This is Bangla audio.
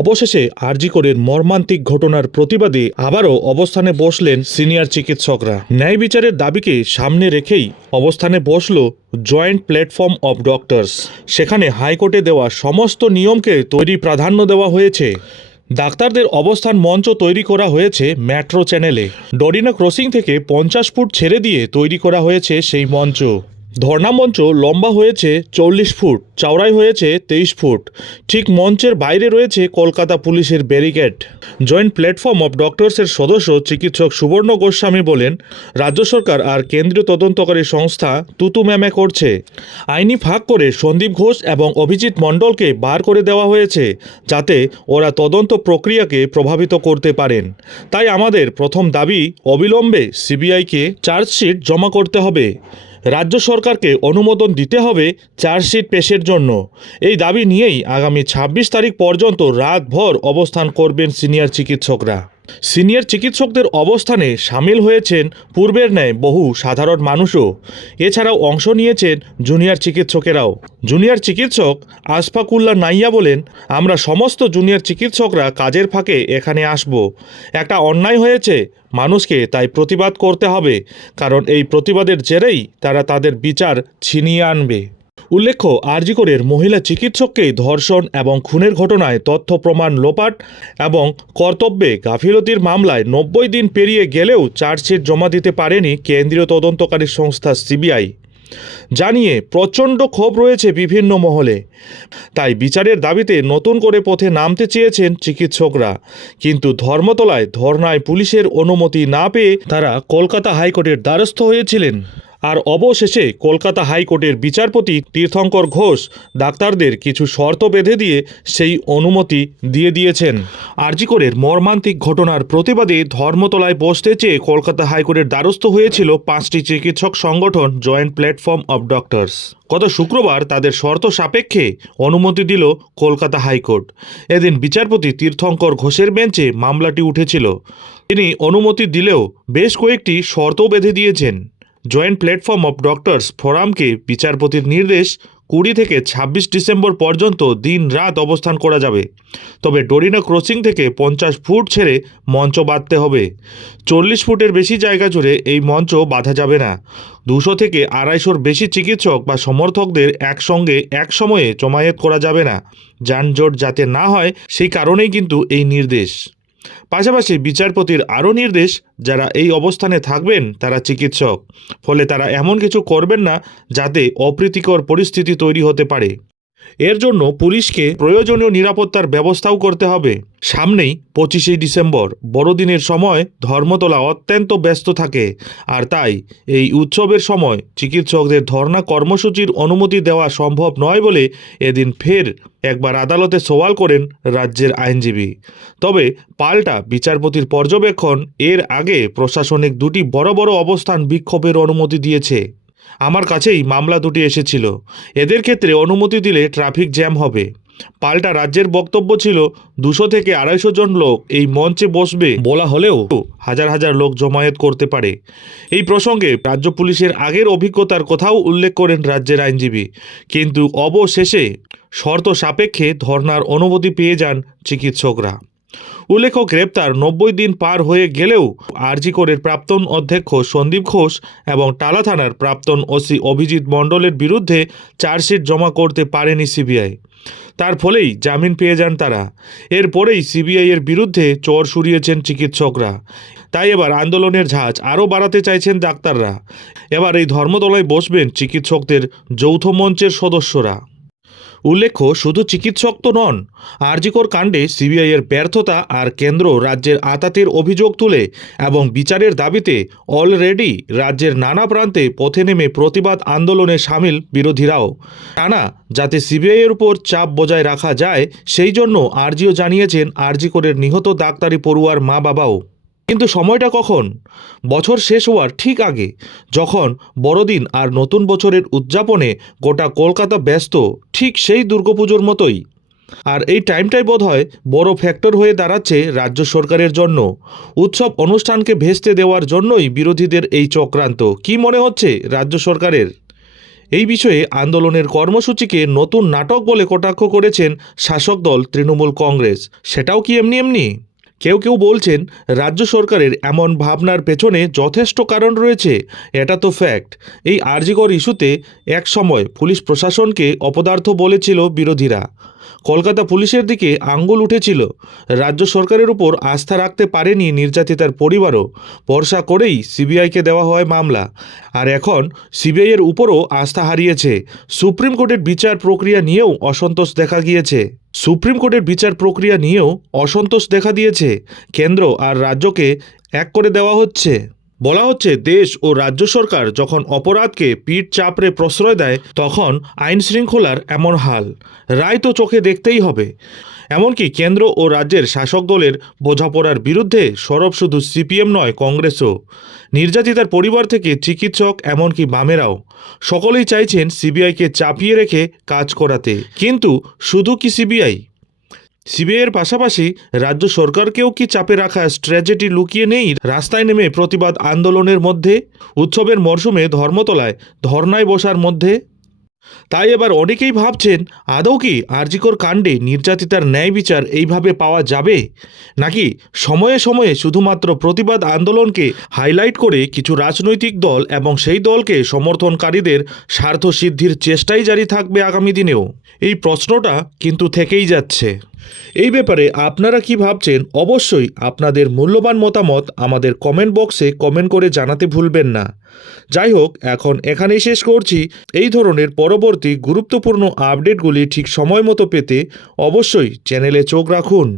অবশেষে আরজিকরের মর্মান্তিক ঘটনার প্রতিবাদে আবারও অবস্থানে বসলেন সিনিয়র চিকিৎসকরা। ন্যায় বিচারের দাবিকে সামনে রেখেই অবস্থানে বসল জয়েন্ট প্ল্যাটফর্ম অব ডক্টরস। সেখানে হাইকোর্টে দেওয়া সমস্ত নিয়মকে তৈরি প্রাধান্য দেওয়া হয়েছে। ডাক্তারদের অবস্থান মঞ্চ তৈরি করা হয়েছে মেট্রো চ্যানেলে। ডরিনা ক্রসিং থেকে পঞ্চাশ ফুট ছেড়ে দিয়ে তৈরি করা হয়েছে সেই মঞ্চ। ধর্ণা মঞ্চ লম্বা হয়েছে চল্লিশ ফুট, চওড়াই হয়েছে তেইশ ফুট। ঠিক মঞ্চের বাইরে রয়েছে কলকাতা পুলিশের ব্যারিকেড। জয়েন্ট প্ল্যাটফর্ম অব ডক্টরসের সদস্য চিকিৎসক সুবর্ণ গোস্বামী বলেন, রাজ্য সরকার আর কেন্দ্রীয় তদন্তকারী সংস্থা তুতু ম্যামে করছে। আইনি ফাঁক করে সন্দীপ ঘোষ এবং অভিজিৎ মণ্ডলকে বার করে দেওয়া হয়েছে, যাতে ওরা তদন্ত প্রক্রিয়াকে প্রভাবিত করতে পারেন। তাই আমাদের প্রথম দাবি অবিলম্বে সিবিআইকে চার্জশিট জমা করতে হবে। রাজ্য সরকারকে অনুমোদন দিতে হবে চার্জশিট পেশের জন্য। এই দাবি নিয়েই আগামী ছাব্বিশ তারিখ পর্যন্ত রাতভর অবস্থান করবেন সিনিয়র চিকিৎসকরা। সিনিয়র চিকিৎসকদের অবস্থানে সামিল হয়েছেন পূর্বের ন্যায় বহু সাধারণ মানুষও। এছাড়াও অংশ নিয়েছেন জুনিয়র চিকিৎসকেরাও। জুনিয়র চিকিৎসক আশফাকুল্লাহ নাইয়া বলেন, আমরা সমস্ত জুনিয়র চিকিৎসকরা কাজের ফাঁকে এখানে আসব। একটা অন্যায় হয়েছে, মানুষকে তাই প্রতিবাদ করতে হবে, কারণ এই প্রতিবাদের জেরেই তারা তাদের বিচার ছিনিয়ে আনবে। উল্লেখ্য, আরজিকরের মহিলা চিকিৎসককে ধর্ষণ এবং খুনের ঘটনায় তথ্য প্রমাণ লোপাট এবং কর্তব্যে গাফিলতির মামলায় নব্বই দিন পেরিয়ে গেলেও চার্জশিট জমা দিতে পারেনি কেন্দ্রীয় তদন্তকারী সংস্থা সিবিআই। জানিয়ে, প্রচণ্ড ক্ষোভ রয়েছে বিভিন্ন মহলে। তাই বিচারের দাবিতে নতুন করে পথে নামতে চেয়েছেন চিকিৎসকরা। কিন্তু ধর্মতলায় ধর্নায় পুলিশের অনুমতি না পেয়ে তারা কলকাতা হাইকোর্টের দ্বারস্থ হয়েছিলেন। আর অবশেষে কলকাতা হাইকোর্টের বিচারপতি তীর্থঙ্কর ঘোষ ডাক্তারদের কিছু শর্ত বেঁধে দিয়ে সেই অনুমতি দিয়ে দিয়েছেন। আরজিকরের মর্মান্তিক ঘটনার প্রতিবাদে ধর্মতলায় বসতে চেয়ে কলকাতা হাইকোর্টের দ্বারস্থ হয়েছিল পাঁচটি চিকিৎসক সংগঠন জয়েন্ট প্ল্যাটফর্ম অব ডক্টরস। গত শুক্রবার তাদের শর্ত সাপেক্ষে অনুমতি দিল কলকাতা হাইকোর্ট। এদিন বিচারপতি তীর্থঙ্কর ঘোষের বেঞ্চে মামলাটি উঠেছিল। তিনি অনুমতি দিলেও বেশ কয়েকটি শর্তও বেঁধে দিয়েছেন। জয়েন্ট প্ল্যাটফর্ম অব ডক্টরস ফোরামকে বিচারপতির নির্দেশ কুড়ি থেকে ছাব্বিশ ডিসেম্বর পর্যন্ত দিন রাত অবস্থান করা যাবে। তবে ডোরিনা ক্রসিং থেকে পঞ্চাশ ফুট ছেড়ে মঞ্চ বাঁধতে হবে। চল্লিশ ফুটের বেশি জায়গা জুড়ে এই মঞ্চ বাঁধা যাবে না। দুশো থেকে আড়াইশোর বেশি চিকিৎসক বা সমর্থকদের একসঙ্গে এক সময়ে জমায়েত করা যাবে না। যানজট যাতে না হয়, সেই কারণেই কিন্তু এই নির্দেশ। পাশাপাশি বিচারপতির আরও নির্দেশ, যারা এই অবস্থানে থাকবেন, তারা চিকিৎসক। ফলে তারা এমন কিছু করবেন না, যাতে অপ্রীতিকর পরিস্থিতি তৈরি হতে পারে। এর জন্য পুলিশকে প্রয়োজনীয় নিরাপত্তার ব্যবস্থাও করতে হবে। সামনেই পঁচিশে ডিসেম্বর, বড়দিনের সময় ধর্মতলা অত্যন্ত ব্যস্ত থাকে আর তাই এই উৎসবের সময় চিকিৎসকদের ধর্না কর্মসূচির অনুমতি দেওয়া সম্ভব নয় বলে এদিন ফের একবার আদালতে সওয়াল করেন রাজ্যের আইনজীবী। তবে পাল্টা বিচারপতির পর্যবেক্ষণ এর আগে প্রশাসনিক দুটি বড় বড় অবস্থান বিক্ষোভের অনুমতি দিয়েছে। আমার কাছেই মামলা দুটি এসেছিল। এদের ক্ষেত্রে অনুমতি দিলে ট্রাফিক জ্যাম হবে। পাল্টা রাজ্যের বক্তব্য ছিল, দুশো থেকে আড়াইশো জন লোক এই মঞ্চে বসবে বলা হলেও হাজার হাজার লোক জমায়েত করতে পারে। এই প্রসঙ্গে রাজ্য পুলিশের আগের অভিজ্ঞতার কথাও উল্লেখ করেন রাজ্যের আইনজীবী। কিন্তু অবশেষে শর্ত সাপেক্ষে ধর্নার অনুমতি পেয়ে যান চিকিৎসকরা। উল্লেখ্য গ্রেপ্তার নব্বই দিন পার হয়ে গেলেও আরজি আরজিকরের প্রাক্তন অধ্যক্ষ সন্দীপ ঘোষ এবং টালা থানার প্রাক্তন ওসি অভিজিৎ মণ্ডলের বিরুদ্ধে চার্জশিট জমা করতে পারেনি সিবিআই। তার ফলেই জামিন পেয়ে যান তারা। এরপরেই সিবিআই এর বিরুদ্ধে চর সুরিয়েছেন চিকিৎসকরা। তাই এবার আন্দোলনের ঝাঁজ আরও বাড়াতে চাইছেন ডাক্তাররা। এবার এই ধর্মতলায় বসবেন চিকিৎসকদের যৌথ মঞ্চের সদস্যরা। উল্লেখ্য, শুধু চিকিৎসক তো নন, আরজিকর কাণ্ডে সিবিআইয়ের ব্যর্থতা আর কেন্দ্র রাজ্যের আতাতের অভিযোগ তুলে এবং বিচারের দাবিতে অলরেডি রাজ্যের নানা প্রান্তে পথে নেমে প্রতিবাদ আন্দোলনে সামিল বিরোধীরাও। টানা, যাতে সিবিআইয়ের উপর চাপ বজায় রাখা যায়, সেই জন্য আরজিও জানিয়েছেন আরজিকরের নিহত ডাক্তারি পড়ুয়ার মা বাবাও কিন্তু সময়টা কখন? বছর শেষ হওয়ার ঠিক আগে, যখন বড়দিন আর নতুন বছরের উদযাপনে গোটা কলকাতা ব্যস্ত, ঠিক সেই দুর্গাপুজোর মতোই। আর এই টাইমটাই বোধ হয় বড় ফ্যাক্টর হয়ে দাঁড়াচ্ছে রাজ্য সরকারের জন্য। উৎসব অনুষ্ঠানকে ভেস্তে দেওয়ার জন্যই বিরোধীদের এই চক্রান্ত। কি মনে হচ্ছে রাজ্য সরকারের? এই বিষয়ে আন্দোলনের কর্মসূচিকে নতুন নাটক বলে কটাক্ষ করেছেন শাসক দল তৃণমূল কংগ্রেস। সেটাও কি এমনি এমনি? কেউ কেউ বলছেন, রাজ্য সরকারের এমন ভাবনার পেছনে যথেষ্ট কারণ রয়েছে। এটা তো ফ্যাক্ট এই আরজিকর ইস্যুতে এক সময় পুলিশ প্রশাসনকে অপদার্থ বলেছিল বিরোধীরা। কলকাতা পুলিশের দিকে আঙ্গুল উঠেছিল। রাজ্য সরকারের উপর আস্থা রাখতে পারেনি নির্যাতিতার পরিবারও। ভরসা করেই সিবিআইকে দেওয়া হয় মামলা। আর এখন সিবিআইয়ের উপরও আস্থা হারিয়েছে। সুপ্রিম কোর্টের বিচার প্রক্রিয়া নিয়েও অসন্তোষ দেখা গিয়েছে। সুপ্রিম কোর্টের বিচার প্রক্রিয়া নিয়েও অসন্তোষ দেখা দিয়েছে। কেন্দ্র আর রাজ্যকে এক করে দেওয়া হচ্ছে। বলা হচ্ছে, দেশ ও রাজ্য সরকার যখন অপরাধকে পিঠ চাপড়ে প্রশ্রয় দেয়, তখন আইন শৃঙ্খলার এমন হাল। রায় তো চোখে দেখতেই হবে। এমনকি কেন্দ্র ও রাজ্যের শাসক দলের বোঝাপড়ার বিরুদ্ধে সরব শুধু সিপিএম নয়, কংগ্রেসও। নির্যাতিতার পরিবার থেকে চিকিৎসক, এমনকি বামেরাও। সকলেই চাইছেন সিবিআইকে চাপিয়ে রেখে কাজ করাতে। কিন্তু শুধু কি সিবিআই? সিবিআইয়ের পাশাপাশি রাজ্য সরকারকেও কি চাপে রাখা স্ট্র্যাটেজি লুকিয়ে নেই? রাস্তায় নেমে প্রতিবাদ আন্দোলনের মধ্যে? উৎসবের মরশুমে ধর্মতলায় ধর্নায় বসার মধ্যে? তাই এবার অনেকেই ভাবছেন, আদৌ কি আরজিকর কাণ্ডে নির্যাতিতার ন্যায় বিচার এইভাবে পাওয়া যাবে? নাকি সময়ে সময়ে শুধুমাত্র প্রতিবাদ আন্দোলনকে হাইলাইট করে কিছু রাজনৈতিক দল এবং সেই দলকে সমর্থনকারীদের স্বার্থ সিদ্ধির চেষ্টাই জারি থাকবে আগামী দিনেও? এই প্রশ্নটা কিন্তু থেকেই যাচ্ছে। এই ব্যাপারে আপনারা কি ভাবছেন, অবশ্যই আপনাদের মূল্যবান মতামত আমাদের কমেন্ট বক্সে কমেন্ট করে জানাতে ভুলবেন না। যাই হোক, এখন এখানেই শেষ করছি। এই ধরনের পরবর্তী গুরুত্বপূর্ণ আপডেটগুলি ঠিক সময় মতো পেতে অবশ্যই চ্যানেলে চোখ রাখুন।